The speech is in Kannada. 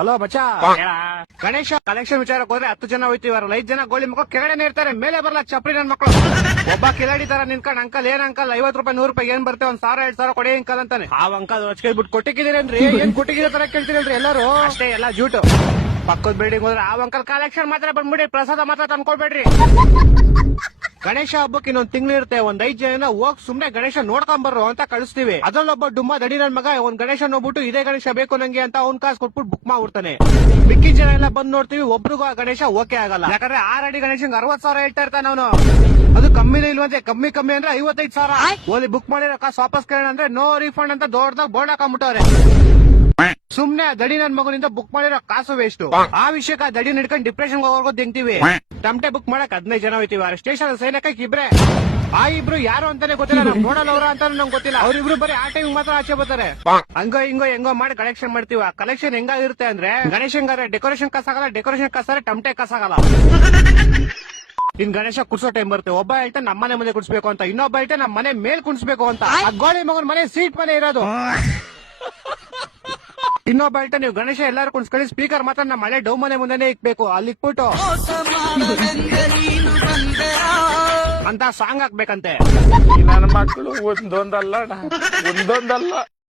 ಹಲೋ ಬಚ್ಚಾ ಗಣೇಶ ಕಲೆಕ್ಷನ್ ವಿಚಾರಕ್ಕೆ ಹೋದ್ರೆ 10 ಜನ ಹೋಯ್ತಿವಾರಲ್ಲ 5 ಜನ ಗೋಳಿ ಮಕ್ಕಳು ಕೆಳಗಡೆ ಇರ್ತಾರೆ, ಮೇಲೆ ಬರಲ್ಲ ಚಪ್ರಿ ನನ್ ಮಕ್ಕಳು. ಒಬ್ಬ ಕಿಲಾಡಿ ತರ ನಿನ್ಕೊಂಡ್ ಅಂಕಲ್ ಏನ್ ಅಂಕಲ್ 50 ರೂಪಾಯಿ 100 ರೂಪಾಯಿ ಏನ್ ಬರ್ತೇವೆ 1000 2000 ಕೊಡಿ ಅಂಕಲ್ ಅಂತಾನೆ. ಆ ಅಂಕಲ್ ರೊಚ್ಕೆ ಬಿಟ್ಟು ಕೊಟ್ಟಿದ್ದೀರೇನ್ರಿ, ಏನ್ ಕೊಟ್ಟಿದ್ದೀರ ತರ ಕೇಳ್ತೀರಲ್ರಿ ಎಲ್ಲರೂ. ಅಷ್ಟೇ ಎಲ್ಲ ಜೂಟು. ಪಕ್ಕದ ಬಿಲ್ಡಿಂಗ್ ಹೋದ್ರೆ ಆ ಅಂಕಲ್ ಕಲೆಕ್ಷನ್ ಮಾತ್ರ ಬಂದ್ಬಿಡಿ, ಪ್ರಸಾದ ಮಾತ್ರ ತಂದ್ಕೊಳ್ಬೇಡ್ರಿ. ಗಣೇಶ ಹಬ್ಬಕ್ಕೆ ಇನ್ನೊಂದ್ ತಿಂಗಳು ಇರುತ್ತೆ, ಒಂದ್ 5 ಜನ ಹೋಗ್ ಸುಮ್ನೆ ಗಣೇಶ ನೋಡ್ಕೊಂಡ್ ಬರ್ರು ಅಂತ ಕಳಿಸ್ತೀವಿ. ಅದ್ರಲ್ಲೊಬ್ಬ ಡುಮ್ಮ ದಡಿ ನನ್ ಮಗ ಒಂದ್ ಗಣೇಶ ನೋಡ್ಬಿಟ್ಟು ಇದೇ ಗಣೇಶ ಬೇಕು ನಂಗೆ ಅಂತ ಅವ್ನ್ ಕಾಸು ಕೊಟ್ಬಿಟ್ಟು ಬುಕ್ ಮಾಡ್ಬಿಡ್ತಾನೆ. ಮಿಕ್ಕಿ ಜನ ಎಲ್ಲ ಬಂದ್ ನೋಡ್ತೀವಿ, ಒಬ್ರಿಗೂ ಆ ಗಣೇಶ ಓಕೆ ಆಗಲ್ಲ. ಯಾಕಂದ್ರೆ 6 ಅಡಿ ಗಣೇಶಂಗ್ 60,000 ಹೇಳ್ತಾ ಇರ್ತಾನೆ ಅವನು. ಅದು ಕಮ್ಮಿನೇ ಇಲ್ವಂತೆ, ಕಮ್ಮಿ ಅಂದ್ರೆ 55,000. ಓಲಿ ಬುಕ್ ಮಾಡಿರೋ ಕಾಸು ವಾಪಸ್ ಕೇಳೋಣ ಅಂದ್ರೆ ನೋ ರಿಫಂಡ್ ಅಂತ ದೊಡ್ಡದಾಗ ಬೋರ್ಡ್ ಹಾಕೊಂಡ್ಬಿಟ್ಟವ್ರೆ. ಸುಮ್ನೆ ದಡಿ ನನ್ ಮಗನಿಂದ ಬುಕ್ ಮಾಡಿರೋ ಕಾಸು ವೇಸ್ಟ್. ಆ ವಿಷಯಕ್ಕೆ ಆ ದಡಿ ನಡ್ಕೊಂಡು ಡಿಪ್ರೆಷನ್ ಹೋಗೋದು ತೆಂಗ್ತೀವಿ. ಟಮಟೆ ಬುಕ್ ಮಾಡಕ್ 15 ಜನ ಹೋಯ್ತಿವಿ, ಸ್ಟೇಷನ್ ಸೈನಕ್ಕೆ ಇಬ್ರೆ. ಆ ಇಬ್ರು ಯಾರು ಅಂತಾನೆ ಗೊತ್ತಿಲ್ಲ, ನಮ್ ನೋಡಲ್ ಅವ್ರ ಅಂತ ನಂಗೆ ಗೊತ್ತಿಲ್ಲ. ಅವ್ರಿಬ್ರು ಬರೀ ಆ ಟೈಮ್ ಮಾತ್ರ ಆಚೆ ಬರ್ತಾರೆ. ಹಂಗೋ ಹಿಂಗೋ ಹೆಂಗೋ ಮಾಡಿ ಕಲೆಕ್ಷನ್ ಮಾಡ್ತೀವಿ. ಆ ಕಲೆಕ್ಷನ್ ಹೆಂಗಾಗಿರುತ್ತೆ ಅಂದ್ರೆ ಗಣೇಶಂಗಾರೆ ಡೆಕೋರೇಷನ್ ಕಾಸಾಗಲ್ಲ, ಡೆಕೋರೇಷನ್ ಕಾಸಾರೆ ಟಮಟೆ ಕಾಸಾಗಲ್ಲ. ಇನ್ ಗಣೇಶ ಕುಡ್ಸೋ ಟೈಮ್ ಬರುತ್ತೆ, ಒಬ್ಬ ಹೇಳ್ತಾ ನಮ್ಮ ಮನೆ ಮುಂದೆ ಕುಡ್ಸ್ಬೇಕು ಅಂತ, ಇನ್ನೊಬ್ಬ ಹೇಳ್ತಾ ನಮ್ಮ ಮನೆ ಮೇಲ್ ಕುಣಿಸ್ಬೇಕು ಅಂತ. ಆ ಗೋಳಿ ಮಗನ್ ಮನೆ ಸೀಟ್ ಮನೆ ಇರೋದು. ಇನ್ನೊಬ್ಬ ಹೇಳ್ತಾ ನೀವು ಗಣೇಶ ಎಲ್ಲಾರು ಕುಣಿಸ್ಕೊಳ್ಳಿ, ಸ್ಪೀಕರ್ ಮಾತ್ರ ನಮ್ಮ ಮಳೆ ಡೌ ಮನೆ ಮುಂದೆನೆ ಇಕ್ಬೇಕು, ಅಲ್ಲಿ ಇಕ್ಬಿಟ್ಟು ಅಂತ ಸಾಂಗ್ ಹಾಕ್ಬೇಕಂತೆ. ನನ್ನ ಮಕ್ಕಳು ಒಂದೊಂದಲ್ಲ